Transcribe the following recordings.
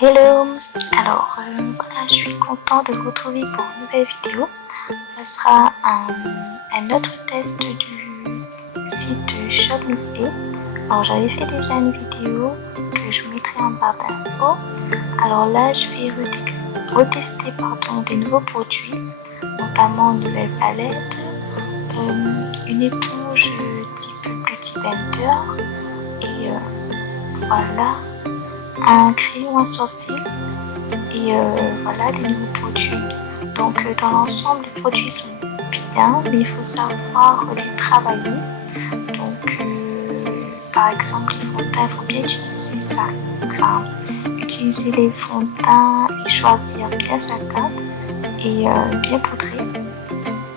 Hello, alors voilà, je suis contente de vous retrouver pour une nouvelle vidéo. Ce sera un autre test du site shopmissa. Alors j'avais fait déjà une vidéo que je vous mettrai en barre d'infos. Alors là je vais retester des nouveaux produits, notamment une nouvelle palette, une éponge type Beauty Blender et voilà, un crayon à sourcils et voilà les nouveaux produits. Donc dans l'ensemble les produits sont bien, mais il faut savoir les travailler. Donc par exemple les fonds de teint, il faut bien utiliser ça, utiliser les fonds de teint et choisir bien sa teinte et bien poudrer.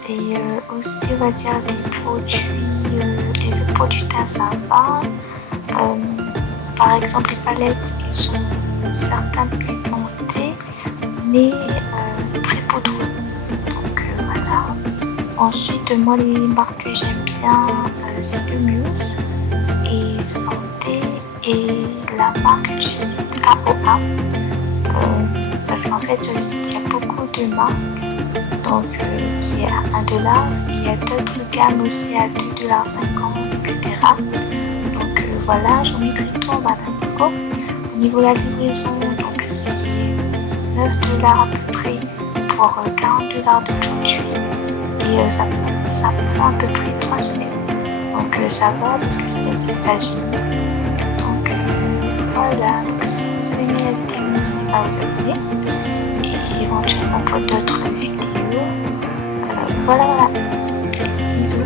Et aussi on va dire les autres produits teint ça va. Par exemple les palettes, ils sont certains pigmentés mais très poudreux. Donc voilà. Ensuite moi les marques que j'aime bien c'est Musiques et Santee et la marque du site AOA. Parce qu'en fait sur le site il y a beaucoup de marques, donc qui est à 1$, et il y a d'autres gammes aussi à 2,50$, etc. Donc voilà, je vous mettrai tout en bas d'infos. Au niveau de la livraison, donc c'est 9$ à peu près pour 40$ de produit et ça prend à peu près 3 semaines. Donc ça va parce que c'est les États-Unis. Donc voilà, donc si vous avez aimé la vidéo, n'hésitez pas à vous abonner et éventuellement pour d'autres vidéos. Voilà, bisous.